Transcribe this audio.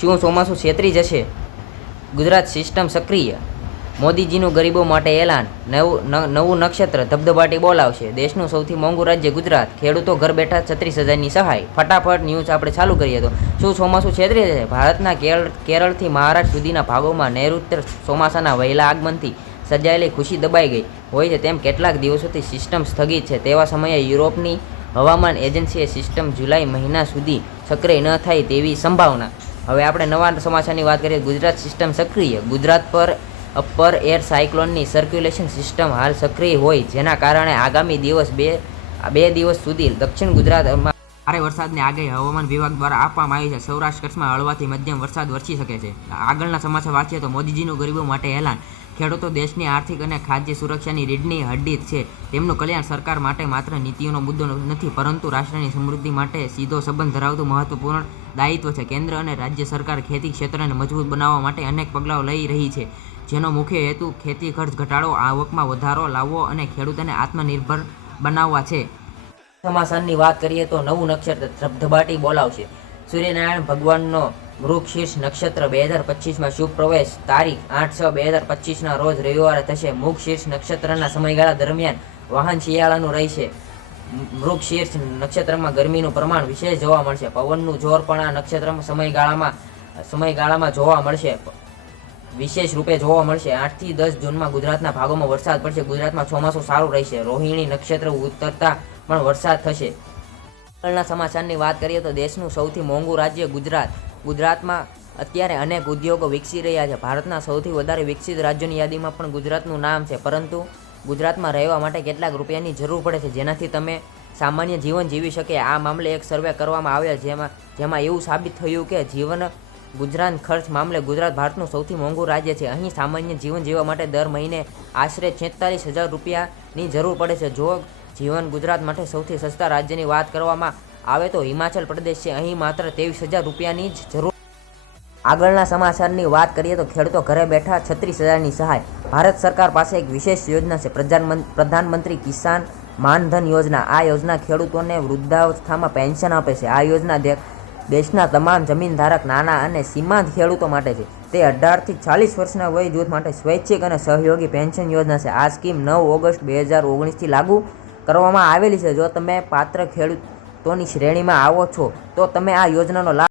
શું ચોમાસું છેતરી જશે? ગુજરાત સિસ્ટમ સક્રિય. મોદીજીનું ગરીબો માટે એલાન. નવું નવું નક્ષત્ર ધબધબાટી બોલાવશે. દેશનું સૌથી મોંઘું રાજ્ય ગુજરાત. ખેડૂતો ઘર બેઠા છત્રીસ હજારની સહાય. ફટાફટ ન્યૂઝ આપણે ચાલુ કરીએ તો. શું ચોમાસું છેતરી જશે? ભારતના કેરળ, કેરળથી મહારાષ્ટ્ર સુધીના ભાગોમાં નૈઋત્ય ચોમાસાના વહેલા આગમનથી સર્જાયેલી ખુશી દબાઈ ગઈ. હોય છે તેમ કેટલાક દિવસોથી સિસ્ટમ સ્થગિત છે. તેવા સમયે યુરોપની હવામાન એજન્સીએ સિસ્ટમ જુલાઈ મહિના સુધી સક્રિય ન થાય તેવી સંભાવના. હવે આપણે નવા સમાચારની વાત કરીએ, ગુજરાત સિસ્ટમ સક્રિય. ગુજરાત પર અપર એર સાયક્લોનની સર્ક્યુલેશન સિસ્ટમ હાલ સક્રિય હોય, જેના કારણે આગામી દિવસ બે બે દિવસ સુધી દક્ષિણ ગુજરાતમાં ભારે વરસાદની આગાહી હવામાન વિભાગ દ્વારા આપવામાં આવી છે. સૌરાષ્ટ્ર, કચ્છમાં હળવાથી મધ્યમ વરસાદ વરસી શકે છે. આગળના સમાચાર વાંચીએ તો મોદીજીનું ગરીબો માટે એલાન. ખેડૂતો દેશની આર્થિક અને ખાદ્ય સુરક્ષાની રીઢની હડ્ડી છે. તેમનું કલ્યાણ સરકાર માટે માત્ર નીતિઓનો મુદ્દો નથી, પરંતુ રાષ્ટ્રની સમૃદ્ધિ માટે સીધો સંબંધ ધરાવતું મહત્વપૂર્ણ દાયિત્વ છે. કેન્દ્ર અને રાજ્ય સરકાર ખેતી ક્ષેત્રને મજબૂત બનાવવા માટે અનેક પગલાઓ લઈ રહી છે. જેનો મુખ્ય હેતુ ખેતી ખર્ચ ઘટાડો આવકમાં વધારો લાવવો અને ખેડૂતોને આત્મનિર્ભર બનાવવા છે. સમાસારની વાત કરીએ તો નવું નક્ષત્ર ધબધબાટી બોલાવશે. સૂર્યનારાયણ ભગવાનનો મૃગશીર્ષ નક્ષત્ર બે હજાર પચીસમાં શુભ પ્રવેશ તારીખ આઠ છ બે હજાર પચીસના રોજ રવિવારે થશે. મૃગશીર્ષ નક્ષત્રના સમયગાળા દરમિયાન વાહન શિયાળાનું રહેશે. મૃગશીર્ષ નક્ષત્રમાં ગરમીનું પ્રમાણ વિશેષ જોવા મળશે. પવનનું જોર પણ આ નક્ષત્રમાં સમયગાળામાં સમયગાળામાં જોવા મળશે. વિશેષ રૂપે જોવા મળશે. આઠથી દસ જૂનમાં ગુજરાતના ભાગોમાં વરસાદ પડશે. ગુજરાતમાં ચોમાસું સારું રહેશે. રોહિણી નક્ષત્ર ઉતરતા પણ વરસાદ થશે. આગળના સમાચારની વાત કરીએ તો દેશનું સૌથી મોંઘું રાજ્ય ગુજરાત. ગુજરાતમાં અત્યારે અનેક ઉદ્યોગો વિકસી રહ્યા છે. ભારતના સૌથી વધારે વિકસિત રાજ્યોની યાદીમાં પણ ગુજરાતનું નામ છે. પરંતુ ગુજરાતમાં રહેવા માટે કેટલાક રૂપિયાની જરૂર પડે છે. જેનાથી તમે સામાન્ય જીવન જીવી શકે. આ મામલે એક સર્વે કરવામાં આવ્યો જેમાં જેમાં એવું સાબિત થયું કે જીવન ગુજરાત ખર્ચ મામલે ગુજરાત ભારતનું સૌથી મોંઘું રાજ્ય છે. અહીં સામાન્ય જીવન જીવવા માટે દર મહિને આશરે છેતાલીસ હજાર રૂપિયાની જરૂર પડે છે. જો જીવન ગુજરાત માટે સૌથી સસ્તા રાજ્યની વાત કરવામાં આવે તો હિમાચલ પ્રદેશ છે. અહીં માત્ર ત્રેવીસ હજાર રૂપિયાની જ જરૂર. આગળના સમાચારની વાત કરીએ તો ખેડૂતો ઘરે બેઠા છત્રીસ હજારની સહાય. ભારત સરકાર પાસે એક વિશેષ યોજના છે. પ્રધાનમંત્રી કિસાન માનધન યોજના. આ યોજના ખેડૂતોને વૃદ્ધાવસ્થામાં પેન્શન આપે છે. આ યોજના દેશના તમામ જમીનધારક, નાના અને સીમાંત ખેડૂતો માટે છે. તે અઢારથી ચાલીસ વર્ષના વય જૂથ માટે સ્વૈચ્છિક અને સહયોગી પેન્શન યોજના છે. આ સ્કીમ નવ ઓગસ્ટ બે હજાર ઓગણીસથી લાગુ કરવામાં આવેલી છે. જો તમે પાત્ર ખેડૂતોની શ્રેણીમાં આવો છો, તો તમે આ યોજનાનો લાભ